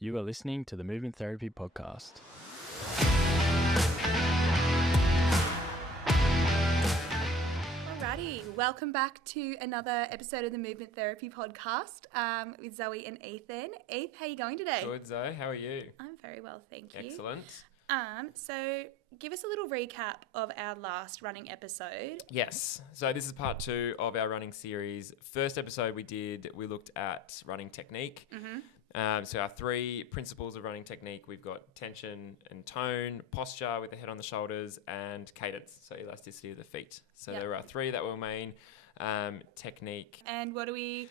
You are listening to the Movement Therapy Podcast. Alrighty, welcome back to another episode of the Movement Therapy Podcast with Zoe and Ethan. Eth, how are you going today? Good, Zoe. How are you? I'm very well, thank you. Excellent. So give us a little recap of our last running episode. Yes. So this is part 2 of our running series. First episode we looked at running technique. So our 3 principles of running technique, we've got tension and tone, posture with the head on the shoulders, and cadence, so elasticity of the feet. So there are 3 that were main technique. And what are we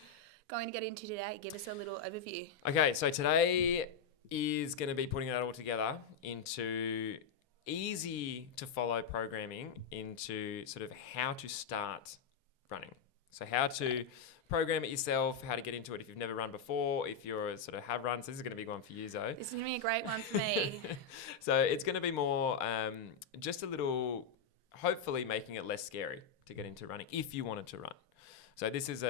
going to get into today? Give us a little overview. Okay, so today is going to be putting that all together into easy to follow programming into sort of how to start running. So how to program it yourself, how to get into it if you've never run before, if you're sort of have run. So this is going to be one for you, Zoe. This is going to be a great one for me. So it's going to be more just a little, hopefully making it less scary to get into running if you wanted to run. So this is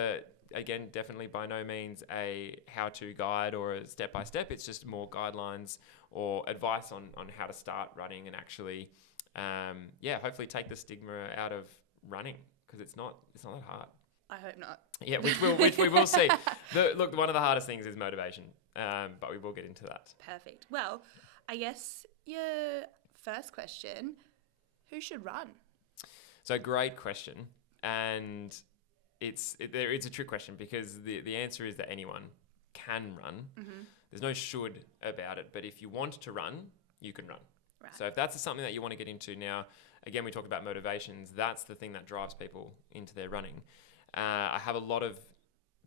again, definitely by no means a how-to guide or a step-by-step. It's just more guidelines or advice on how to start running and actually, hopefully take the stigma out of running, because it's not that hard. I hope not. Yeah, which we will see. Look, one of the hardest things is motivation, but we will get into that. Perfect. Well, I guess your first question, who should run? So great question. And it's a trick question, because the answer is that anyone can run. Mm-hmm. There's no should about it, but if you want to run, you can run. Right. So if that's something that you want to get into now, again, we talked about motivations. That's the thing that drives people into their running. I have a lot of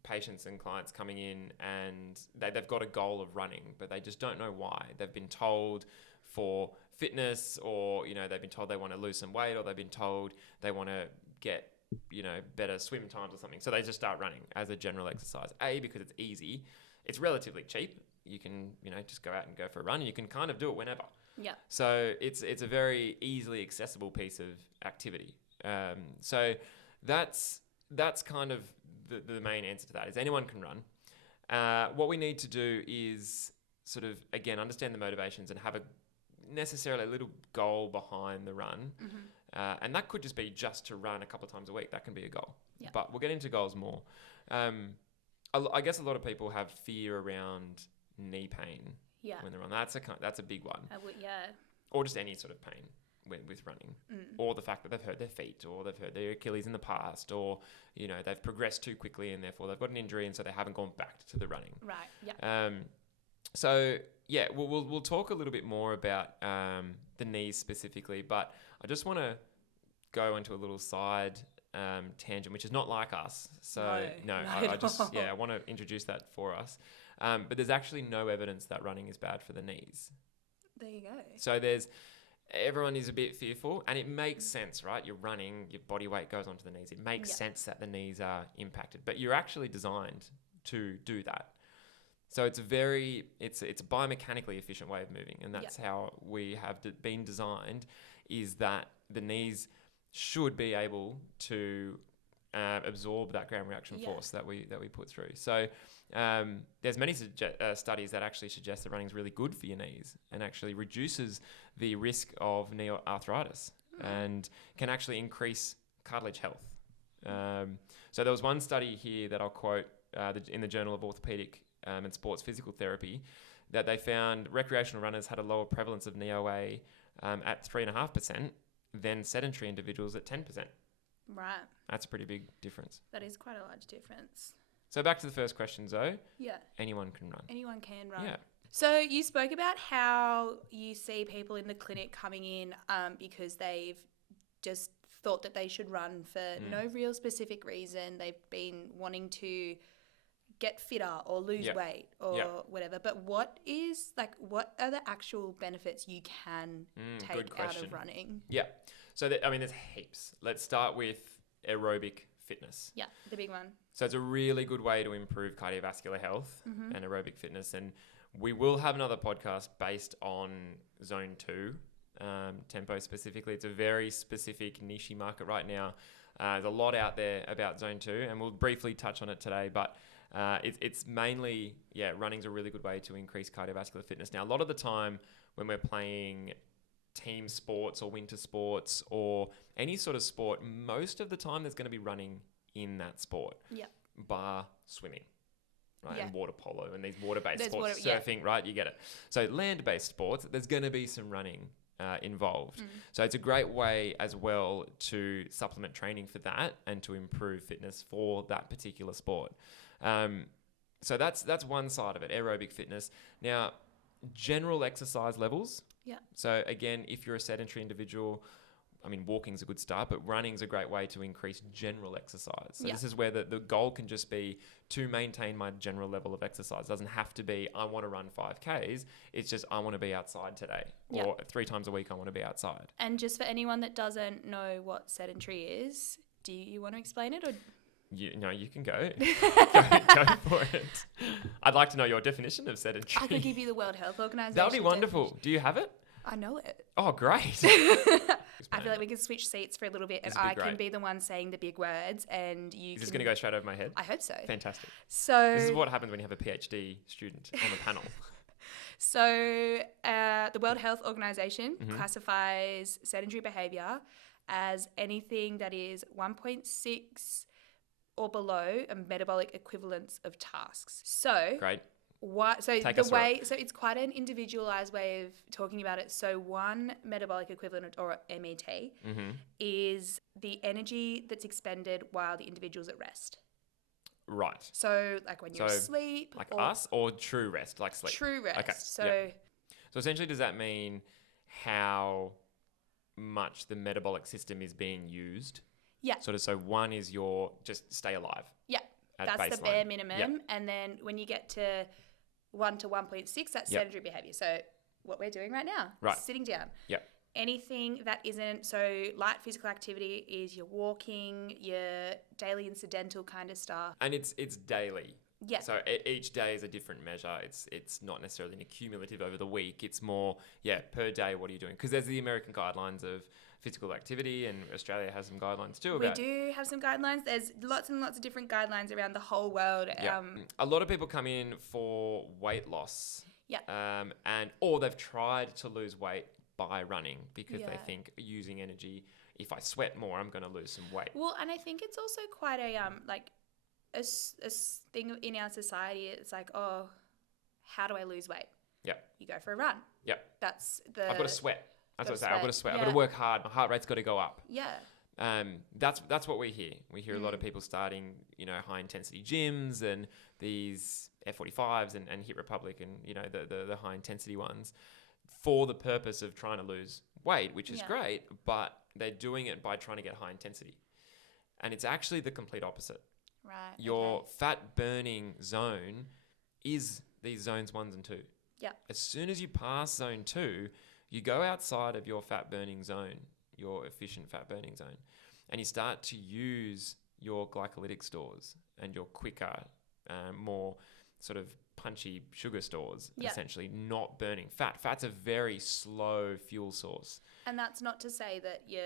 patients and clients coming in and they've got a goal of running, but they just don't know why. They've been told for fitness, or, they've been told they want to lose some weight, or they've been told they want to get, better swim times or something. So they just start running as a general exercise. Because it's easy. It's relatively cheap. You can, just go out and go for a run. You can kind of do it whenever. Yeah. So it's a very easily accessible piece of activity. So that's kind of the main answer to that, is anyone can run. What we need to do is sort of, again, understand the motivations and have necessarily a little goal behind the run. Mm-hmm. And that could just be just to run a couple of times a week. That can be a goal. Yeah. But we'll get into goals more. I guess a lot of people have fear around knee pain when they run. That's a big one. Or just any sort of pain with running, or the fact that they've hurt their feet, or they've hurt their Achilles in the past, or they've progressed too quickly and therefore they've got an injury and so they haven't gone back to the running. Right. Yeah. So yeah, we'll talk a little bit more about the knees specifically, but I just want to go into a little side tangent, which is not like us. So I want to introduce that for us. But there's actually no evidence that running is bad for the knees. There you go. So everyone is a bit fearful, and it makes sense, right? You're running, your body weight goes onto the knees. It makes sense that the knees are impacted, but you're actually designed to do that. So it's a biomechanically efficient way of moving, and that's how we have been designed, is that the knees should be able to absorb that ground reaction force that we put through. So there's many studies that actually suggest that running is really good for your knees and actually reduces the risk of knee arthritis and can actually increase cartilage health. So there was one study here that I'll quote in the Journal of Orthopedic and Sports Physical Therapy, that they found recreational runners had a lower prevalence of knee OA at 3.5% than sedentary individuals at 10%. Right. That's a pretty big difference. That is quite a large difference. So back to the first question, Zoe. Yeah. Anyone can run. Anyone can run. Yeah. So you spoke about how you see people in the clinic coming in because they've just thought that they should run for no real specific reason. They've been wanting to get fitter or lose weight or whatever. But what are the actual benefits you can take out of running? Yeah. So there's heaps. Let's start with aerobic fitness. Yeah, the big one. So it's a really good way to improve cardiovascular health and aerobic fitness. And we will have another podcast based on Zone 2 tempo specifically. It's a very specific niche market right now. There's a lot out there about Zone 2, and we'll briefly touch on it today. But It's mainly, running's a really good way to increase cardiovascular fitness. Now, a lot of the time when we're playing team sports or winter sports or any sort of sport, most of the time there's going to be running in that sport. Yeah. Bar swimming, right? Yeah. And water polo and these water-based There's sports, surfing, right? You get it. So land-based sports, there's going to be some running involved. So it's a great way as well to supplement training for that and to improve fitness for that particular sport. So that's one side of it, aerobic fitness. Now, general exercise levels. Yeah. So again, if you're a sedentary individual, I mean, walking's a good start, but running's a great way to increase general exercise. So this is where the goal can just be to maintain my general level of exercise. It doesn't have to be, I want to run 5Ks. It's just, I want to be outside today. Or 3 times a week, I want to be outside. And just for anyone that doesn't know what sedentary is, do you want to explain it? Or You can go. go for it. I'd like to know your definition of sedentary. I could give you the World Health Organization. That would be wonderful. definition. Do you have it? I know it. Oh, great. I feel like we can switch seats for a little bit, and I can be the one saying the big words, and you. Is this going to go straight over my head? I hope so. Fantastic. So this is what happens when you have a PhD student on the panel. So the World Health Organization classifies sedentary behavior as anything that is 1.6 or below a metabolic equivalence of tasks. So Great. So it's quite an individualized way of talking about it. So one metabolic equivalent, or MET, is the energy that's expended while the individual's at rest. Right. So like when you're asleep. Like us, or true rest, like sleep? True rest. Okay. So essentially, does that mean how much the metabolic system is being used? Yeah. So one is your just stay alive. Yeah. That's baseline. The bare minimum. Yep. And then when you get to 1 to 1.6, that's sedentary behavior. So what we're doing right now, sitting down. Yep. Anything that isn't, so light physical activity is your walking, your daily incidental kind of stuff. And it's daily. Yeah. So each day is a different measure. It's not necessarily an accumulative over the week. It's more, per day, what are you doing? Because there's the American guidelines of physical activity, and Australia has some guidelines too about. We do have some guidelines. There's lots and lots of different guidelines around the whole world. A lot of people come in for weight loss. Yeah. Or they've tried to lose weight by running because they think using energy, if I sweat more, I'm going to lose some weight. Well, and I think it's also quite a thing in our society. It's like, oh, how do I lose weight? Yeah. You go for a run. Yeah. That's the. I've got to sweat. That's what I say. I've got to sweat. Yeah. I've got to work hard. My heart rate's got to go up. Yeah. That's what we hear. We hear a lot of people starting, high intensity gyms and these F45s and Hit Republic and, the high intensity ones for the purpose of trying to lose weight, which is great, but they're doing it by trying to get high intensity. And it's actually the complete opposite. Right. Your fat burning zone is these zones 1 and 2. Yeah. As soon as you pass zone 2, you go outside of your fat burning zone, your efficient fat burning zone, and you start to use your glycolytic stores and your quicker, more sort of punchy sugar stores, essentially not burning fat. Fat's a very slow fuel source. And that's not to say that your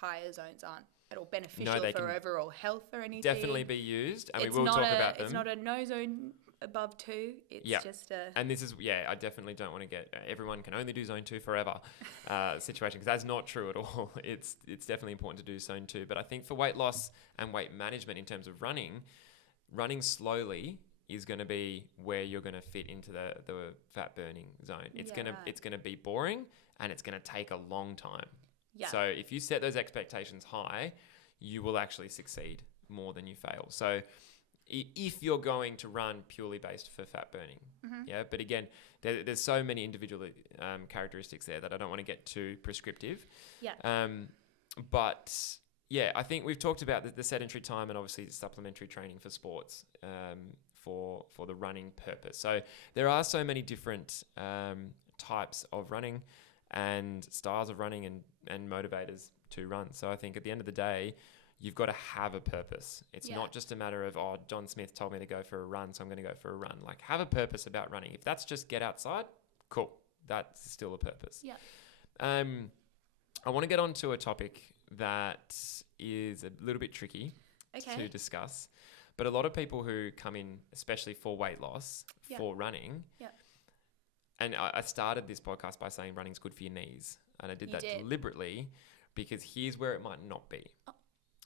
higher zones aren't at all beneficial for overall health or anything. Definitely be used, and we will talk about them. It's not a no zone above 2. It's just a... And this is, I definitely don't want to get everyone can only do zone 2 forever situation, because that's not true at all. It's definitely important to do zone 2. But I think for weight loss and weight management in terms of running slowly is going to be where you're going to fit into the fat burning zone. It's going to be boring, and it's going to take a long time. Yeah. So if you set those expectations high, you will actually succeed more than you fail. So if you're going to run purely based for fat burning, but again, there's so many individual characteristics there that I don't want to get too prescriptive. Yeah. But yeah, I think we've talked about the sedentary time and obviously supplementary training for sports for the running purpose. So there are so many different types of running and styles of running and motivators to run. So I think at the end of the day, you've got to have a purpose. It's not just a matter of, John Smith told me to go for a run, so I'm going to go for a run. Like, have a purpose about running. If that's just get outside, cool. That's still a purpose. Yeah. I want to get on to a topic that is a little bit tricky to discuss, But a lot of people who come in, especially for weight loss, for running, and I started this podcast by saying running's good for your knees. And I did that deliberately because here's where it might not be. Oh.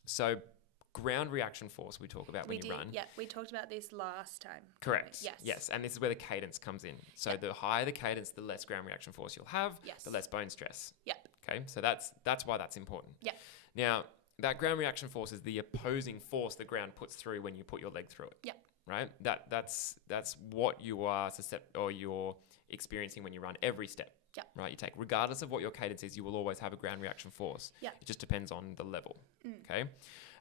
So ground reaction force we talk about when you run. Yeah, we talked about this last time. Correct. Yes. And this is where the cadence comes in. So the higher the cadence, the less ground reaction force you'll have, the less bone stress. Yep. Okay, so that's why that's important. Yeah. Now, that ground reaction force is the opposing force the ground puts through when you put your leg through it. Yeah. Right? That's what you are you're experiencing when you run every step. Yeah. Right? You take, regardless of what your cadence is, you will always have a ground reaction force. Yeah. It just depends on the level. Okay.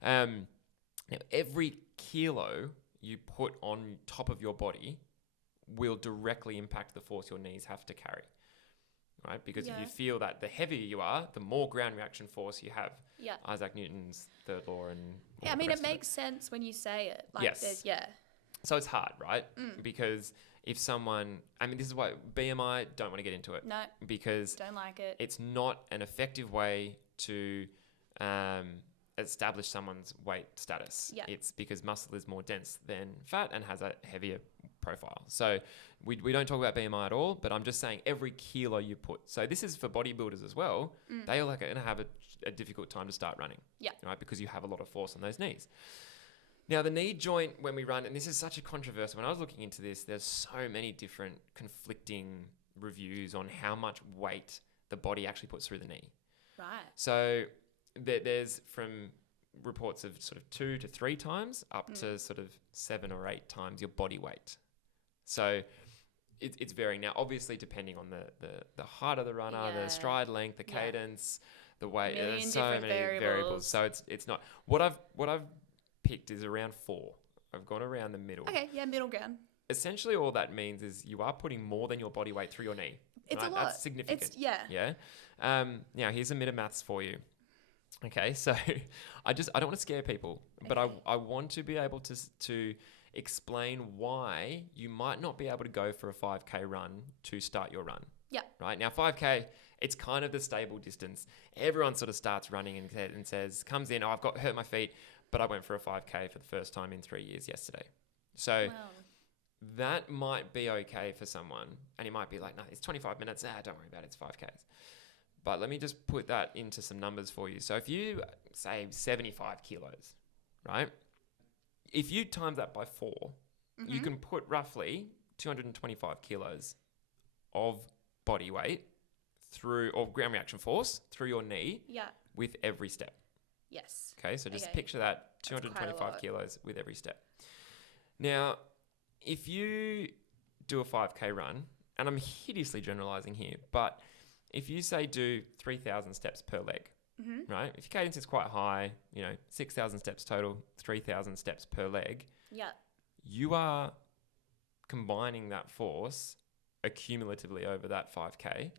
Now every kilo you put on top of your body will directly impact the force your knees have to carry. Right? Because if you feel that the heavier you are, the more ground reaction force you have. Yeah. Isaac Newton's third law and I mean, it makes sense when you say it. Like yes. So it's hard, right? Because if someone, I mean, this is why BMI, don't want to get into it. No. Because don't like it. It's not an effective way to establish someone's weight status. Yeah. It's because muscle is more dense than fat and has a heavier profile. So we don't talk about BMI at all, but I'm just saying every kilo you put. So this is for bodybuilders as well. They are going to have a difficult time to start running. Yeah. Right? Because you have a lot of force on those knees. Now, the knee joint, when we run, and this is such a controversy, when I was looking into this, there's so many different conflicting reviews on how much weight the body actually puts through the knee. Right. So there's from reports of sort of 2 to 3 times up to sort of 7 or 8 times your body weight. So it's varying. Now, obviously, depending on the height of the runner, the stride length, the cadence, the weight, there's so many variables. So it's not, what I've picked is around 4. I've gone around the middle. Okay, middle ground. Essentially, all that means is you are putting more than your body weight through your knee. It's right? a lot. That's significant. Yeah. Now, here's a bit of maths for you. Okay, so I don't want to scare people, but I want to be able to explain why you might not be able to go for a 5K run to start your run. Yeah. Right? Now, 5K, it's kind of the stable distance. Everyone sort of starts running and says, comes in, I've hurt my feet, but I went for a 5K for the first time in 3 years yesterday. So that might be okay for someone. And he might be like, no, it's 25 minutes. Don't worry about it. It's 5Ks. But let me just put that into some numbers for you. So if you say 75 kilos, right? If you times that by 4, you can put roughly 225 kilos of body weight through, or ground reaction force through your knee with every step. Yes. Okay, so just picture that 225 kilos with every step. Now, if you do a 5K run, and I'm hideously generalizing here, but if you say do 3,000 steps per leg, right? If your cadence is quite high, 6,000 steps total, 3,000 steps per leg, you are combining that force accumulatively over that 5K.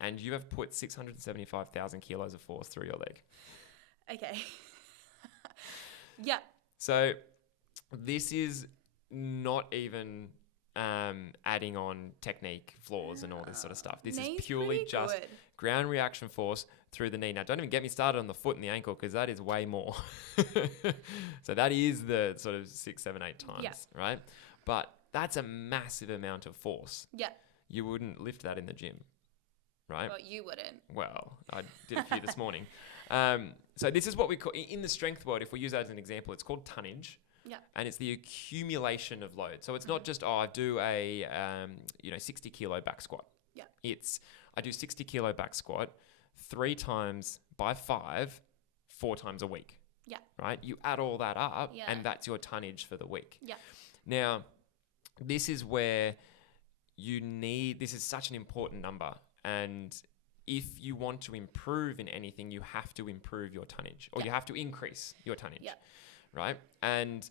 And you have put 675,000 kilos of force through your leg. Okay. So this is not even adding on technique, flaws and all this sort of stuff. This is purely just ground reaction force through the knee. Now, don't even get me started on the foot and the ankle because that is way more. So that is the sort of 6, 7, 8 times, right? But that's a massive amount of force. Yeah. You wouldn't lift that in the gym, right? Well, you wouldn't. Well, I did a few this morning. So this is what we call, in the strength world, if we use that as an example, it's called tonnage. Yeah. And it's the accumulation of load. So it's not just, I do a 60 kilo back squat. Yeah. It's, I do 60 kilo back squat 3 times by 5, 4 times a week. Yeah. Right? You add all that up and that's your tonnage for the week. Yeah. Now, this is where this is such an important number. And if you want to improve in anything, you have to improve your tonnage or you have to increase your tonnage. Yeah. Right? And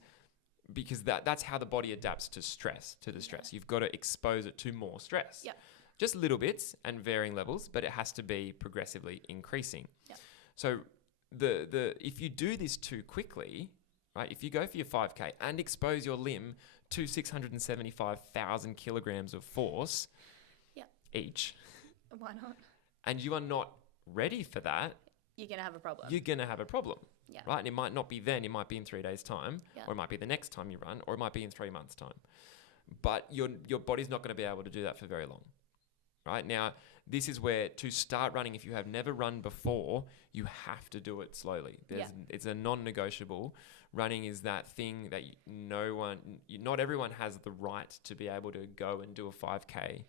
because that's how the body adapts to stress, to the stress. You've got to expose it to more stress. Yeah. Just little bits and varying levels, but it has to be progressively increasing. Yeah. So if you do this too quickly, right? If you go for your 5K and expose your limb to 675,000 kilograms of force each. Why not? And you are not ready for that. You're going to have a problem. You're going to have a problem, Yeah. Right? And it might not be then, it might be in 3 days' time, Yeah. or it might be the next time you run, or it might be in 3 months' time. But your body's not going to be able to do that for very long. Right? Now, this is where to start running, if you have never run before, you have to do it slowly. It's a non-negotiable. Running is that thing that not everyone has the right to be able to go and do a 5K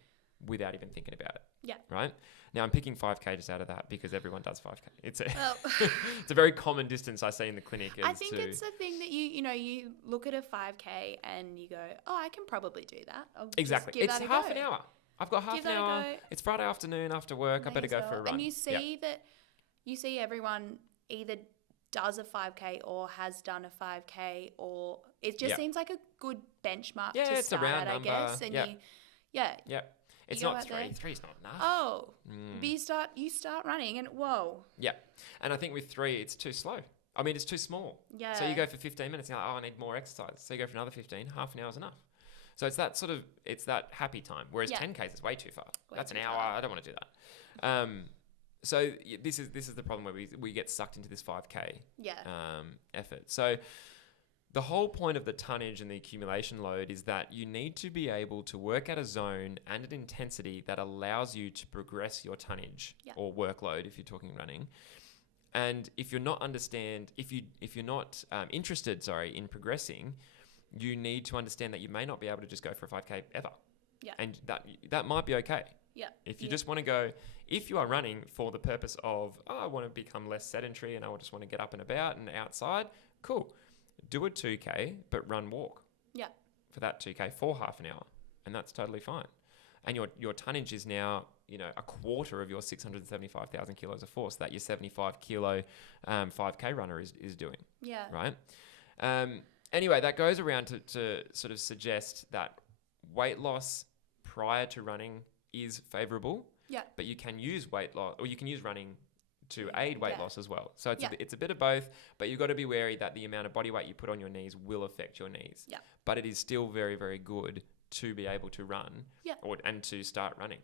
without even thinking about it. Yeah. Right? Now, I'm picking 5K just out of that because everyone does 5K. It's a very common distance I see in the clinic. I think it's the thing that you look at a 5K and you go, oh, I can probably do that. I'll exactly. Just give It's that a half go. an hour. I've got half an hour. It's Friday afternoon after work. I better go for a run. And you see you see everyone either does a 5K or has done a 5K, or it just seems like a good benchmark to it's a start round at, number. I guess. And It's go not out 3. there. 3's not enough. Oh, but you start running and whoa. Yeah. And I think with 3, it's too slow. I mean, it's too small. Yeah. So you go for 15 minutes, you're like, oh, I need more exercise. So you go for another 15, half an hour's enough. So it's that happy time. Whereas 10Ks is way too far. That's an hour. I don't want to do that. So this is the problem where we get sucked into this 5K effort. So the whole point of the tonnage and the accumulation load is that you need to be able to work at a zone and an intensity that allows you to progress your tonnage or workload if you're talking running. And if you're not interested in progressing, you need to understand that you may not be able to just go for a 5K ever. Yeah. And that might be okay. Yeah. If you just want to go, if you are running for the purpose of, I want to become less sedentary and I just want to get up and about and outside, cool. Do a 2K, but walk. Yeah. For that 2K for half an hour. And that's totally fine. And your tonnage is now, a quarter of your 675,000 kilos of force that your 75 kilo 5K runner is doing. Yeah. Right? Anyway, that goes around to sort of suggest that weight loss prior to running is favorable. Yeah. But you can use weight loss, or you can use running to aid weight loss as well. So it's a bit of both, but you've got to be wary that the amount of body weight you put on your knees will affect your knees. Yeah. But it is still very, very good to be able to run and to start running.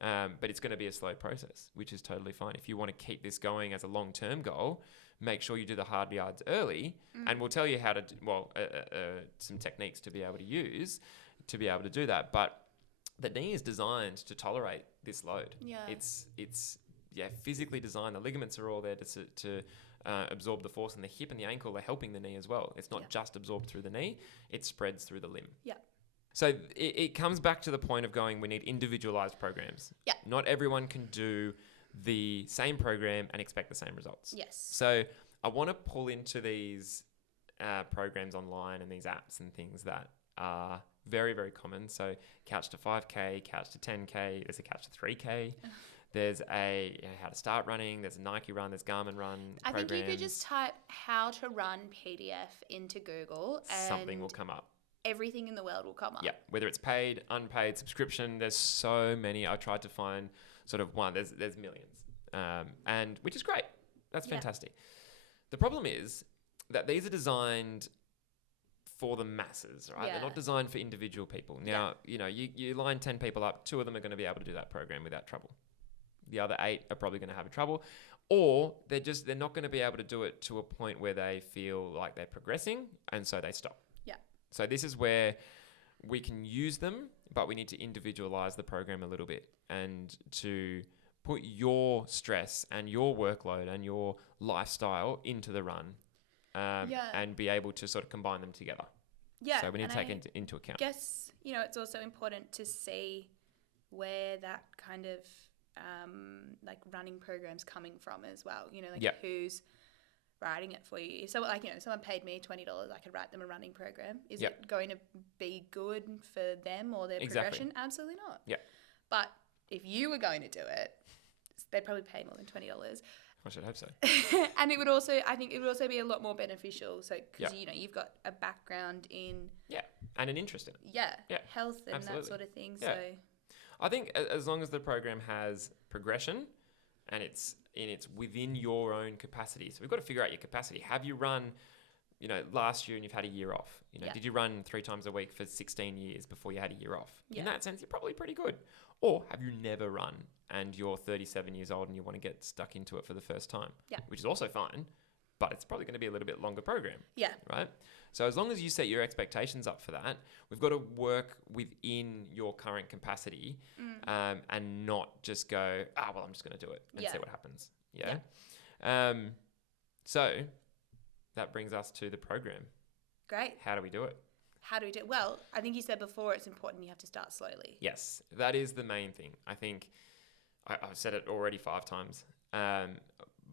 But it's going to be a slow process, which is totally fine. If you want to keep this going as a long-term goal, make sure you do the hard yards early, and we'll tell you how to, some techniques to be able to use to be able to do that. But the knee is designed to tolerate this load. Yeah. It's physically designed. The ligaments are all there to absorb the force, and the hip and the ankle are helping the knee as well. It's not just absorbed through the knee, it spreads through the limb. Yeah. So it comes back to the point of going, we need individualized programs. Yeah. Not everyone can do the same program and expect the same results. Yes. So I want to pull into these programs online and these apps and things that are very, very common. So Couch to 5K, Couch to 10K, there's a Couch to 3K. There's a how to start running. There's a Nike Run. There's Garmin Run. I think you could just type how to run PDF into Google and something will come up. Everything in the world will come up. Yeah, whether it's paid, unpaid, subscription. There's so many. I tried to find sort of one. There's millions, and which is great. That's fantastic. The problem is that these are designed for the masses, right? Yeah. They're not designed for individual people. Now, you line 10 people up, 2 of them are going to be able to do that program without trouble. The other 8 are probably going to have trouble, or they're not going to be able to do it to a point where they feel like they're progressing, and so they stop. Yeah. So this is where we can use them, but we need to individualize the program a little bit and to put your stress and your workload and your lifestyle into the run, and be able to sort of combine them together. Yeah. So we need to take into account. I guess, it's also important to see where that kind of running program's coming from as well. Who's writing it for you. So someone paid me $20, I could write them a running program. Is it going to be good for them or their progression? Absolutely not. Yeah. But if you were going to do it, they'd probably pay more than $20. I should hope so. And I think it would also be a lot more beneficial. So, because, you've got a background in... Yeah, and an interest in it. Health and that sort of thing. Yeah. So, I think as long as the program has progression and it's within your own capacity. So we've got to figure out your capacity. Have you run, last year and you've had a year off? Did you run 3 times a week for 16 years before you had a year off? Yeah. In that sense, you're probably pretty good. Or have you never run and you're 37 years old and you want to get stuck into it for the first time? Yeah. Which is also fine. but it's probably going to be a little bit longer program. Yeah. Right? So as long as you set your expectations up for that, we've got to work within your current capacity and not just go, well, I'm just going to do it and see what happens. Yeah. So that brings us to the program. Great. How do we do it? How do we do it? Well, I think you said before it's important you have to start slowly. Yes, that is the main thing. I think I've said it already 5 times,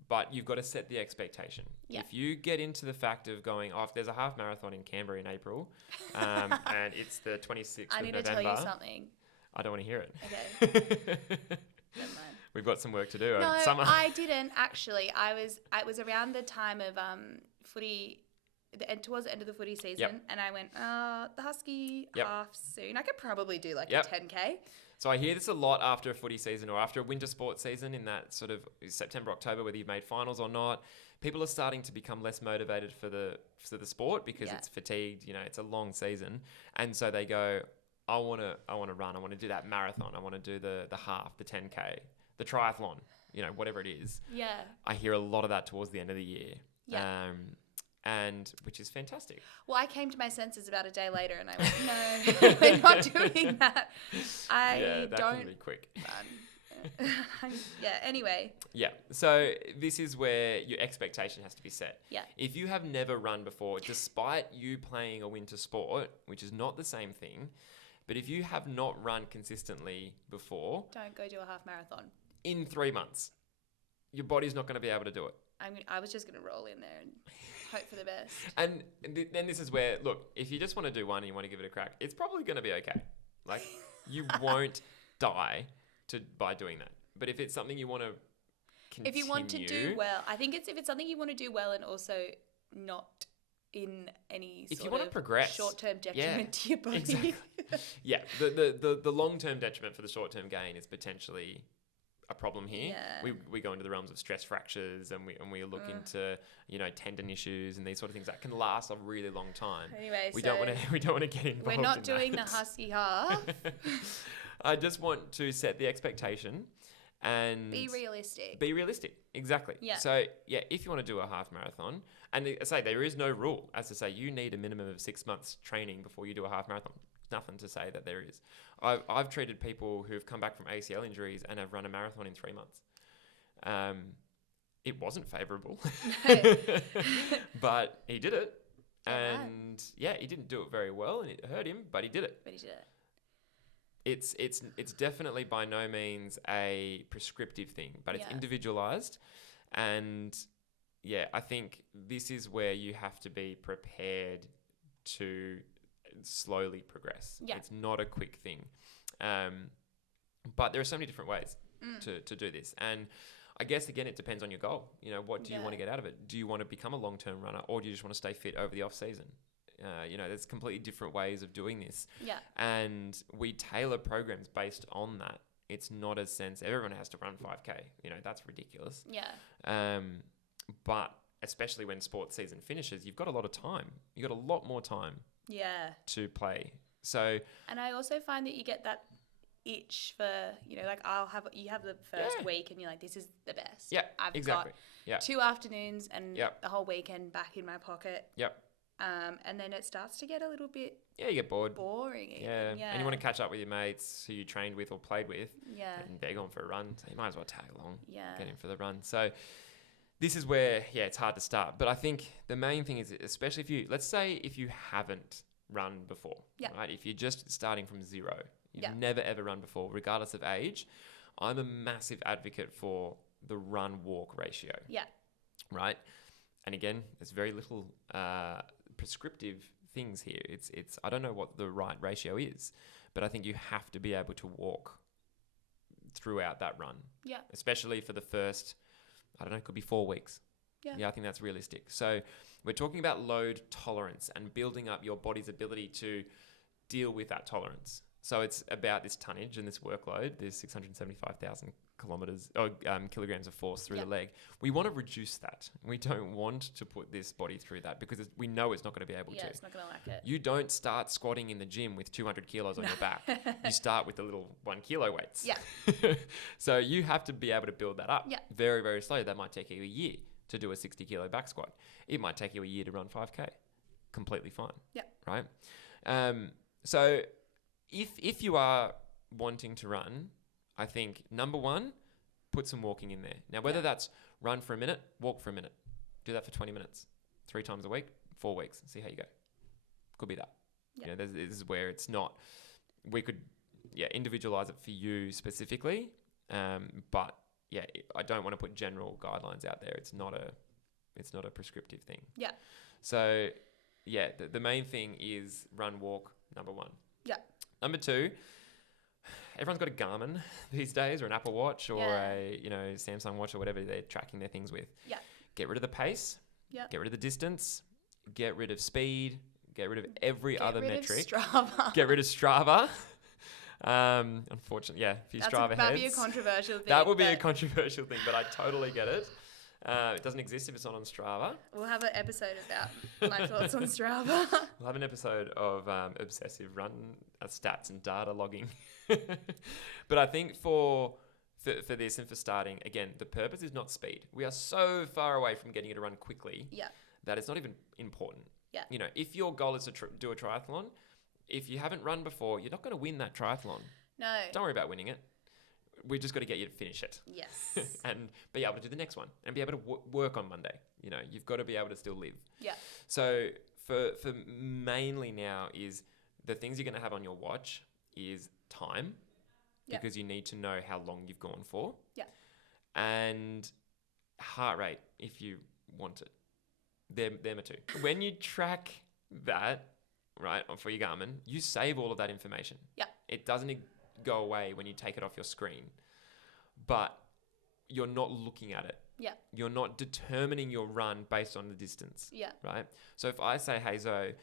but you've got to set the expectation. Yeah. If you get into the fact of going, if there's a half marathon in Canberra in April, and it's the 26th I of need November. to tell you something. I don't want to hear it. Okay. Never mind. We've got some work to do. No, Summer. I didn't actually. It was around the time of footy, towards the end of the footy season, and I went, the Husky half soon. I could probably do like a 10K. So I hear this a lot after a footy season or after a winter sports season in that sort of September, October, whether you've made finals or not. People are starting to become less motivated for the sport because it's fatigued. You know, it's a long season, and so they go, I want to run. I want to do that marathon. I want to do the half, the 10K, the triathlon. You know, whatever it is. Yeah. I hear a lot of that towards the end of the year. Yeah. And which is fantastic. Well, I came to my senses about a day later, and I went, no, we're not doing that. That can be quick. Anyway. Yeah, so this is where your expectation has to be set. Yeah. If you have never run before, despite you playing a winter sport, which is not the same thing, but if you have not run consistently before... Don't go do a half marathon. In 3 months, your body's not going to be able to do it. I was just going to roll in there and hope for the best. And then this is where, look, if you just want to do one and you want to give it a crack, it's probably going to be okay. Like, you won't die by doing that. But if it's something you want to continue... If you want to do well, I think if it's something you want to do well and also not in any if you want to progress, short-term detriment to your body. Exactly. Yeah, the long-term detriment for the short-term gain is potentially... a problem here. Yeah. We go into the realms of stress fractures and we look into tendon issues and these sort of things that can last a really long time. Anyway, we don't want to get involved. We're not doing the Husky half. I just want to set the expectation and be realistic. Be realistic, exactly. Yeah. So if you want to do a half marathon, and I say there is no rule as to say you need a minimum of 6 months training before you do a half marathon. Nothing to say that there is. I've treated people who've come back from ACL injuries and have run a marathon in 3 months. It wasn't favourable, but he did it. And he didn't do it very well and it hurt him, but he did it. It's definitely by no means a prescriptive thing, but it's individualized. And I think this is where you have to be prepared to slowly progress. Yeah. It's not a quick thing. But there are so many different ways to do this. And I guess, again, it depends on your goal. You know, what do you want to get out of it? Do you want to become a long-term runner or do you just want to stay fit over the off-season? There's completely different ways of doing this. Yeah. And we tailor programs based on that. It's not a sense everyone has to run 5K. That's ridiculous. Yeah. But especially when sports season finishes, you've got a lot of time. You've got a lot more time. Yeah. To play. So. And I also find that you get that itch for, you have the first week and you're like, this is the best. Yeah. I've got 2 afternoons and the whole weekend back in my pocket. Yep. And then it starts to get a little bit. Yeah, you get bored. Boring. Yeah. And you want to catch up with your mates who you trained with or played with. Yeah. And they're going for a run. So you might as well tag along. Yeah. Get in for the run. So. This is where, it's hard to start. But I think the main thing is, especially let's say if you haven't run before, right? If you're just starting from zero, you've never ever run before, regardless of age, I'm a massive advocate for the run-walk ratio. Yeah. Right? And again, there's very little prescriptive things here. It's I don't know what the right ratio is, but I think you have to be able to walk throughout that run. Yeah. Especially for the first... I don't know, it could be 4 weeks. Yeah, I think that's realistic. So we're talking about load tolerance and building up your body's ability to deal with that tolerance. So it's about this tonnage and this workload, this 675,000 kilograms of force through the leg. We want to reduce that. We don't want to put this body through that because we know it's not going to be able to. Yeah, it's not going to like it. You don't start squatting in the gym with 200 kilos on your back. You start with the little 1 kilo weights. Yeah. So you have to be able to build that up very, very slowly. That might take you a year. to do a 60 kilo back squat. It might take you a year to run 5K. Completely fine. Yeah. Right? So if you are wanting to run, I think number one, put some walking in there. Now, whether that's run for a minute, walk for a minute, do that for 20 minutes, 3 times a week, 4 weeks, see how you go. Could be that. Yeah. You know, this is where it's not, we could, individualize it for you specifically. But yeah, I don't want to put general guidelines out there. It's not a prescriptive thing. Yeah. So yeah, the main thing is run, walk, number one. Yeah. Number two, everyone's got a Garmin these days, or an Apple Watch, or a Samsung Watch, or whatever they're tracking their things with. Yeah. Get rid of the pace. Yeah. Get rid of the distance. Get rid of speed. Get rid of every other metric. Strava. Get rid of Strava. Unfortunately, if you Strava heads. That would be a controversial thing. That would be a controversial thing, but I totally get it. It doesn't exist if it's not on Strava. We'll have an episode about my thoughts on Strava. We'll have an episode of obsessive run stats and data logging. But I think for this and for starting, again, the purpose is not speed. We are so far away from getting you to run quickly that it's not even important. Yeah. You know, if your goal is to do a triathlon, if you haven't run before, you're not going to win that triathlon. No. Don't worry about winning it. We just got to get you to finish it. Yes. And be able to do the next one and be able to work on Monday. You know, you've got to be able to still live. Yeah. So for mainly now is the things you're going to have on your watch is time, because you need to know how long you've gone for. Yeah. And heart rate, if you want it. They're my two. When you track that, right, for your Garmin, you save all of that information. Yeah. It doesn't go away when you take it off your screen, but you're not looking at it. Yeah. You're not determining your run based on the distance. Yeah. Right? So if I say, hey, Zoe,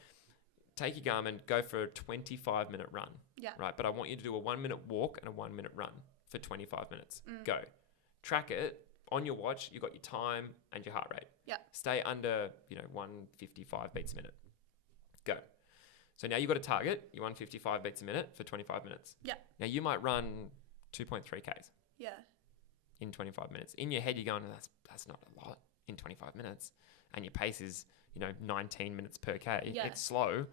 take your Garmin, go for a 25-minute run. Yeah. Right? But I want you to do a 1-minute walk and a 1-minute run for 25 minutes. Go. Track it. On your watch, you got your time and your heart rate. Yeah. Stay under, 155 beats a minute. Go. So now you've got a target, you 155 beats a minute for 25 minutes. Yeah. Now you might run 2.3 Ks. Yeah. In 25 minutes. In your head, you're going, that's not a lot in 25 minutes. And your pace is, 19 minutes per K. Yeah. It's slow,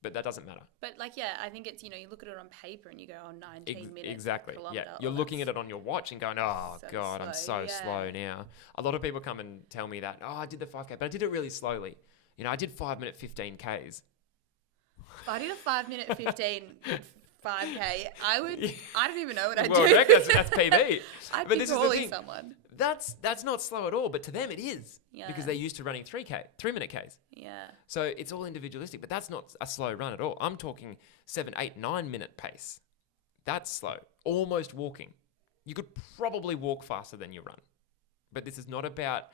but that doesn't matter. But I think it's, you look at it on paper and you go, 19 minutes. Exactly. Kilometer. Yeah. You're looking at it on your watch and going, oh, so God, I'm so slow now. A lot of people come and tell me that, I did the 5K, but I did it really slowly. I did 5-minute 15 Ks. If I did a 5-minute 15 5K, I don't even know what I'd do. Well, that's PB. I'd but be calling someone. That's not slow at all, but to them it is. Yeah. Because they're used to running 3-minute Ks. Yeah. So it's all individualistic, but that's not a slow run at all. I'm talking 7, 8, 9-minute pace. That's slow. Almost walking. You could probably walk faster than you run. But this is not about,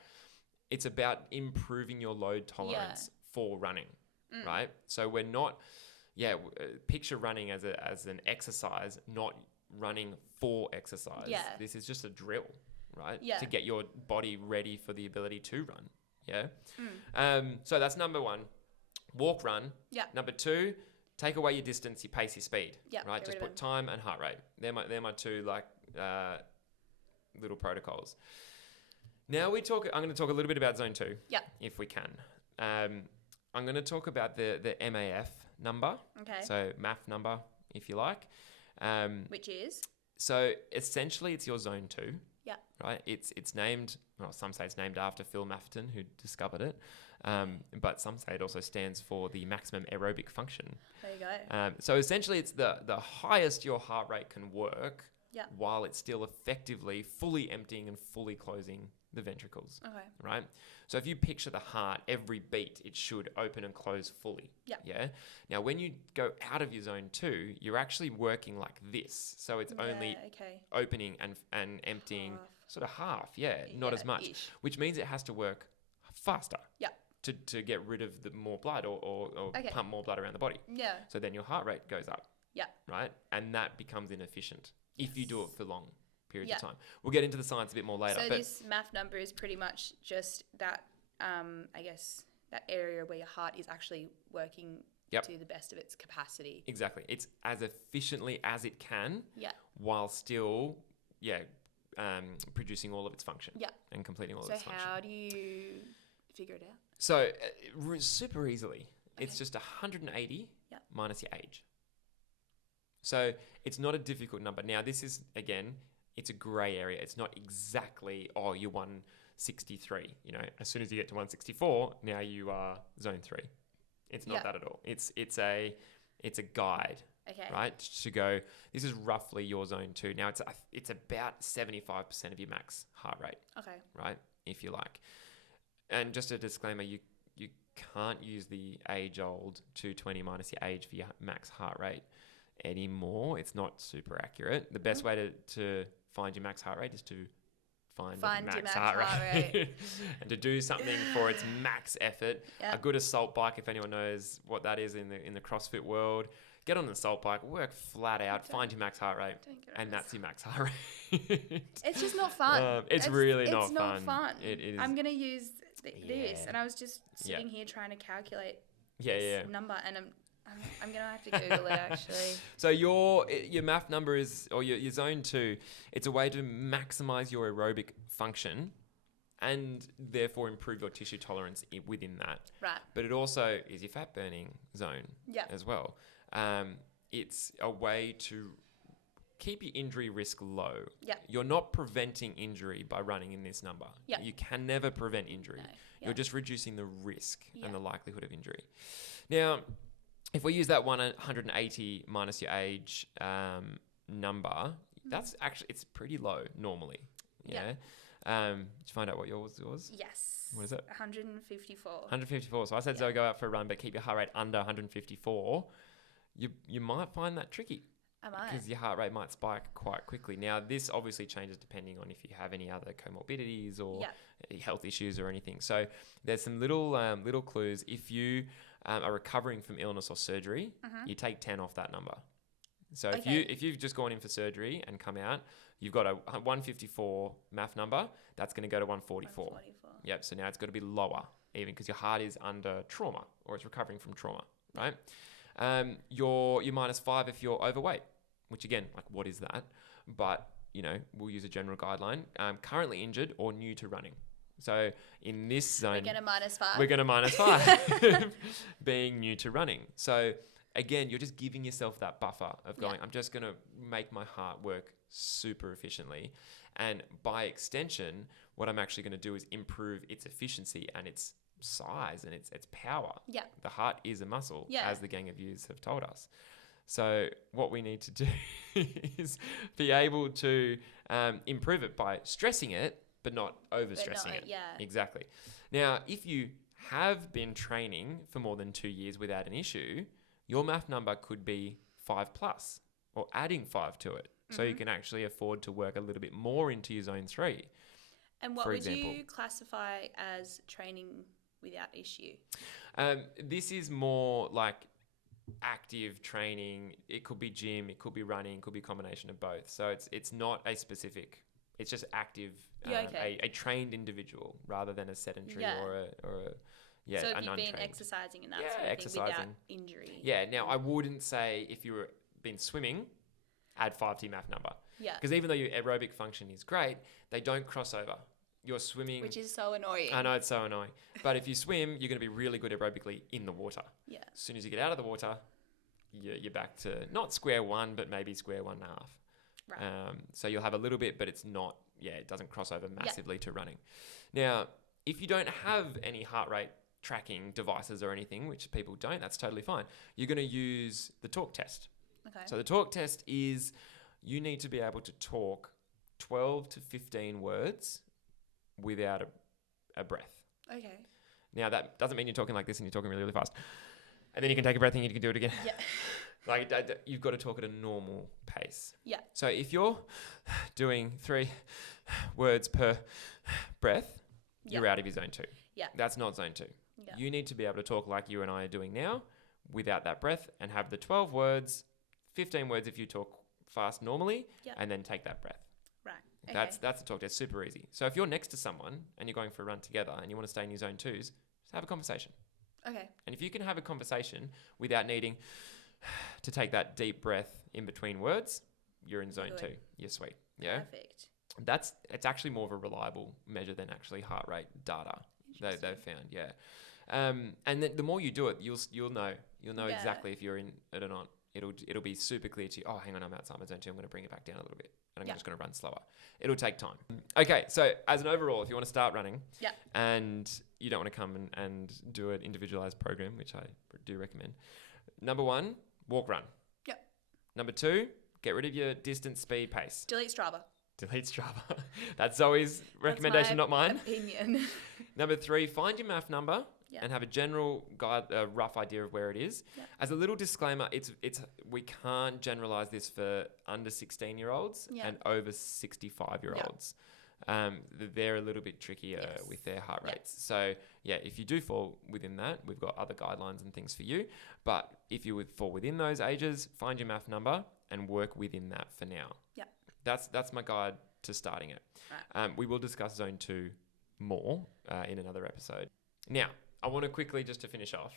it's about improving your load tolerance for running, right? So we're not, picture running as an exercise, not running for exercise. Yeah. This is just a drill, right? Yeah. To get your body ready for the ability to run. Yeah. So that's number one. Walk, run. Yeah. Number two, take away your distance, your pace, your speed. Yeah. Right. Just put time and heart rate. They're my two little protocols. Now I'm going to talk a little bit about zone 2. Yeah. If we can. I'm going to talk about the MAF number. Okay. So MAF number, if you like. Which is? So essentially it's your zone 2. Yeah. Right. It's named, well, some say it's named after Phil Maffeton, who discovered it. But some say it also stands for the maximum aerobic function. There you go. So essentially it's the highest your heart rate can work while it's still effectively fully emptying and fully closing the ventricles. Okay. Right? So if you picture the heart, every beat, it should open and close fully. Yeah. Yeah. Now, when you go out of your zone 2, you're actually working like this. So it's only opening and emptying sort of half. Yeah. Not as much. Ish. Which means it has to work faster. Yeah. To get rid of the more blood or pump more blood around the body. Yeah. So then your heart rate goes up. Yeah. Right? And that becomes inefficient if you do it for long periods of time. We'll get into the science a bit more later. So this MAF number is pretty much just that, I guess, that area where your heart is actually working to the best of its capacity. Exactly. It's as efficiently as it can Yeah. while still, producing all of its function. Yeah. And completing all of So its function. how do you figure it out? So super easily, it's Okay. just 180 Yeah. minus your age. So it's not a difficult number. Now this is, again, it's a grey area. It's not exactly, oh, you're 163. You know, as soon as you get to 164, now you are zone 3. It's not Yeah. that at all. It's a guide, Okay. right? To go, this is roughly your zone 2. Now it's about 75% of your max heart rate, Okay. right? If you like. And just a disclaimer, you can't use the age-old 220 minus your age for your max heart rate anymore. It's not super accurate. The best way to find your max heart rate is to find Find your your max max heart heart rate and to do something for its max effort. Yeah. A good assault bike, if anyone knows what that is in the CrossFit world, get on an assault bike, work flat out, find your max heart rate, Don't get on and this. that's your max heart rate. It's just not fun. It's really it's not not fun. It is. I'm gonna use this, Yeah. and I was just sitting here trying to calculate Yeah. this number, and I'm gonna have to Google it actually. So your math number is, or your zone 2, it's a way to maximize your aerobic function and therefore improve your tissue tolerance within that. Right. But it also is your fat burning zone Yeah. as well. It's a way to keep your injury risk low. Yeah. You're not preventing injury by running in this number. Yeah. You can never prevent injury. No. Yeah. You're just reducing the risk Yeah. and the likelihood of injury. Now, if we use that 180 minus your age number, that's actually, it's pretty low normally. Yeah. Did you find out what yours was? Yes. What is it? 154. 154. So I said, Zoe, go out for a run, but keep your heart rate under 154. You might find that tricky Am I? because your heart rate might spike quite quickly. Now, this obviously changes depending on if you have any other comorbidities or health issues or anything. So there's some little clues. If you are recovering from illness or surgery, you take 10 off that number. So if you've just gone in for surgery and come out, you've got a 154 math number, that's going to go to 144. 144. Yep. So now it's got to be lower even because your heart is under trauma or it's recovering from trauma, right? You're -5 if you're overweight, which again, like what is that? But, you know, we'll use a general guideline. Currently injured or new to running. So in this zone, We're going to -5. we're going to -5 being new to running. So again, you're just giving yourself that buffer of going, I'm just going to make my heart work super efficiently. And by extension, what I'm actually going to do is improve its efficiency and its size and its power. Yeah. The heart is a muscle, Yeah. as the gang of yous have told us. So what we need to do is be able to improve it by stressing it, but not overstressing it. Yeah. Exactly. Now, if you have been training for more than 2 years without an issue, your math number could be 5+ or adding 5 to it. So you can actually afford to work a little bit more into your zone 3. And what for would example. you classify as training without issue? This is more like active training. It could be gym, it could be running, it could be a combination of both. So it's not a specific, it's just active, a trained individual rather than a sedentary or a so an if you've been untrained. exercising and that Yeah, sort of thing without exercising. injury. Yeah, now I wouldn't say if you've been swimming, add 5 to your math number. Yeah. Because even though your aerobic function is great, they don't cross over. You're swimming. Which is so annoying. I know it's so annoying. But if you swim, you're going to be really good aerobically in the water. Yeah. As soon as you get out of the water, you're back to not square one, but maybe square 1.5. Right. So you'll have a little bit, but it's not, it doesn't cross over massively to running. Now, if you don't have any heart rate tracking devices or anything, which people don't, that's totally fine. You're going to use the talk test. Okay. So the talk test is you need to be able to talk 12 to 15 words without a breath. Okay. Now, that doesn't mean you're talking like this and you're talking really, really fast. And then you can take a breath and you can do it again. Yeah. Like, you've got to talk at a normal pace. Yeah. So if you're doing 3 words per breath, you're out of your zone 2. Yeah. That's not zone 2. Yeah. You need to be able to talk like you and I are doing now without that breath and have the 12 words, 15 words if you talk fast normally, and then take that breath. Right. Okay. That's the talk test, super easy. So if you're next to someone and you're going for a run together and you want to stay in your zone 2s, just have a conversation. Okay. And if you can have a conversation without needing to take that deep breath in between words, you're in zone 2. You're sweet. Yeah. Perfect. it's actually more of a reliable measure than actually heart rate data they've found. Yeah. And then the more you do it, you'll know exactly if you're in it or not. It'll be super clear to you. Oh, hang on, I'm outside zone 2. I'm going to bring it back down a little bit, and I'm just going to run slower. It'll take time. Okay, so as an overall, if you want to start running, and you don't want to come and do an individualized program, which I do recommend. Number 1, walk run. Yep. Number 2, get rid of your distance, speed, pace. Delete Strava. Delete Strava. That's Zoe's recommendation, not mine. Opinion. Number 3, find your MAF number and have a general rough idea of where it is. Yep. As a little disclaimer, we can't generalize this for under 16-year-olds and over 65-year-olds. They're a little bit trickier with their heart rates. So if you do fall within that, we've got other guidelines and things for you. But if you would fall within those ages, find your MAF number and work within that for now. Yep. That's my guide to starting it. Right. We will discuss zone 2 more in another episode. Now, I want to quickly, just to finish off,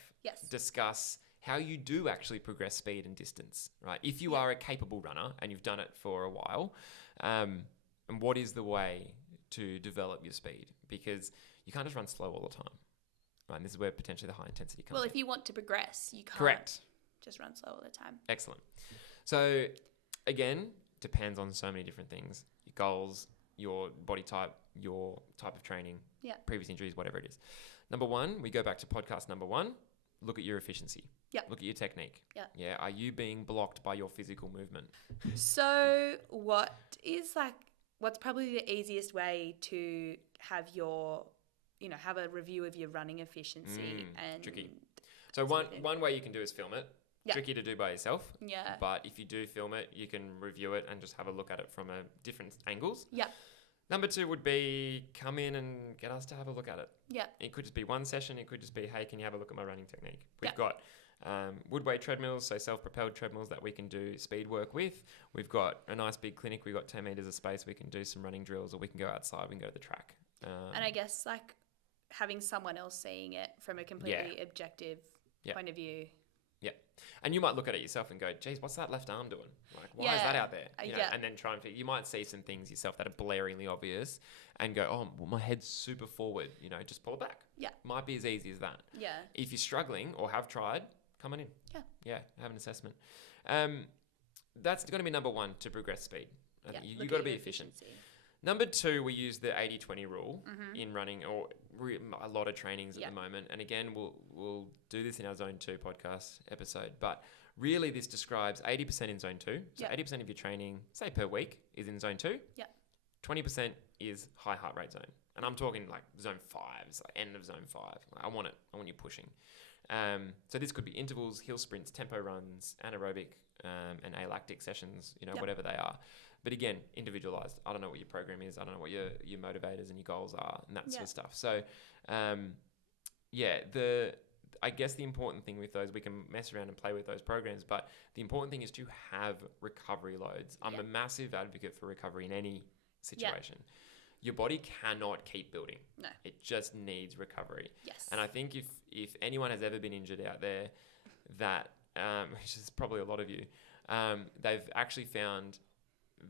discuss how you do actually progress speed and distance, right? If you are a capable runner and you've done it for a while, and what is the way to develop your speed? Because you can't just run slow all the time, right? And this is where potentially the high intensity comes in. Well, if you want to progress, you can't just run slow all the time. Excellent. So again, depends on so many different things. Your goals, your body type, your type of training, previous injuries, whatever it is. Number 1, we go back to podcast number 1. Look at your efficiency. Look at your technique. Yeah. Are you being blocked by your physical movement? So what's probably the easiest way to have have a review of your running efficiency? And tricky. So one way you can do is film it. Tricky to do by yourself. Yeah. But if you do film it, you can review it and just have a look at it from different angles. Yeah. Number 2 would be come in and get us to have a look at it. Yeah. It could just be one session. It could just be, hey, can you have a look at my running technique? We've got wood weight treadmills, so self-propelled treadmills that we can do speed work with. We've got a nice big clinic. We've got 10 meters of space. We can do some running drills, or we can go outside. We can go to the track. And I guess having someone else seeing it from a completely objective point of view. Yeah. And you might look at it yourself and go, geez, what's that left arm doing? Why is that out there? And then you might see some things yourself that are blaringly obvious and go, oh, well, my head's super forward. Just pull it back. Yeah. Might be as easy as that. Yeah. If you're struggling or have tried, come on in. Yeah. Yeah. Have an assessment. That's going to be number 1 to progress speed. You've got to be efficient. Number 2, we use the 80-20 rule in running or a lot of trainings at the moment. And again, we'll do this in our Zone 2 podcast episode. But really, this describes 80% in Zone 2. So 80% of your training, say per week, is in Zone 2. Yeah. 20% is high heart rate zone. And I'm talking Zone 5, it's end of Zone 5. I want you pushing. So this could be intervals, hill sprints, tempo runs, anaerobic, and alactic sessions, whatever they are. But again, individualized. I don't know what your program is. I don't know what your motivators and your goals are and that sort of stuff. So, I guess the important thing with those, we can mess around and play with those programs, but the important thing is to have recovery loads. I'm a massive advocate for recovery in any situation. Your body cannot keep building. No. It just needs recovery. Yes. And I think if anyone has ever been injured out there, that, which is probably a lot of you, they've actually found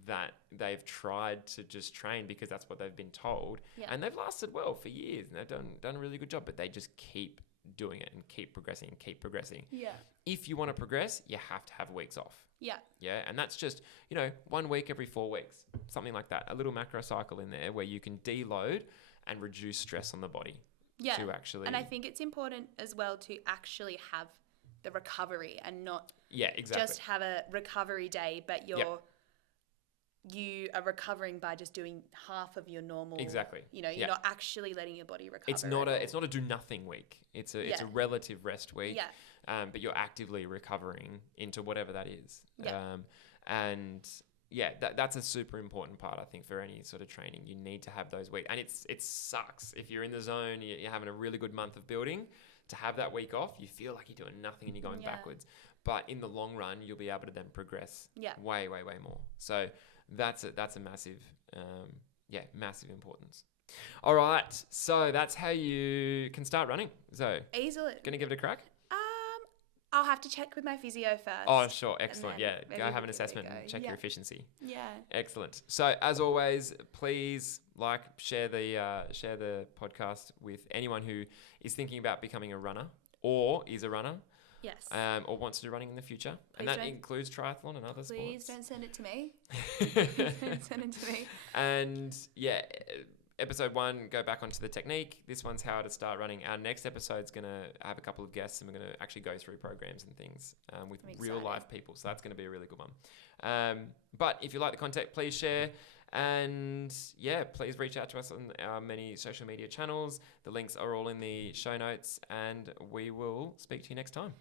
that they've tried to just train because that's what they've been told, and they've lasted well for years, and they've done a really good job, but they just keep doing it and keep progressing. Yeah. If you want to progress, you have to have weeks off. Yeah. Yeah, and that's just 1 week every 4 weeks, something like that. A little macro cycle in there where you can deload and reduce stress on the body. Yeah. To actually, and I think it's important as well to actually have the recovery and not just have a recovery day, but you are recovering by just doing half of your normal. Exactly. You're not actually letting your body recover. It's not a do nothing week. It's a relative rest week. Yeah. But you're actively recovering into whatever that is. Yeah. That's a super important part, I think, for any sort of training. You need to have those weeks, and it sucks if you're in the zone. You're having a really good month of building. To have that week off, you feel like you're doing nothing and you're going backwards. But in the long run, you'll be able to then progress way, way, way more. So that's a massive, massive importance. All right, so that's how you can start running. So easily. Gonna give it a crack? I'll have to check with my physio first. Oh, sure. Excellent. then Yeah. maybe Go we have an give it a assessment and go. check your Yeah. efficiency. Yeah. Excellent. So as always, please share the podcast with anyone who is thinking about becoming a runner or is a runner. Yes. Or wants to do running in the future. And that includes triathlon and other sports. Please don't send it to me. Don't send it to me. And yeah, episode 1, go back onto the technique. This one's how to start running. Our next episode's going to have a couple of guests and we're going to actually go through programs and things with real life people. So that's going to be a really good one. But if you like the content, please share. And yeah, please reach out to us on our many social media channels. The links are all in the show notes and we will speak to you next time.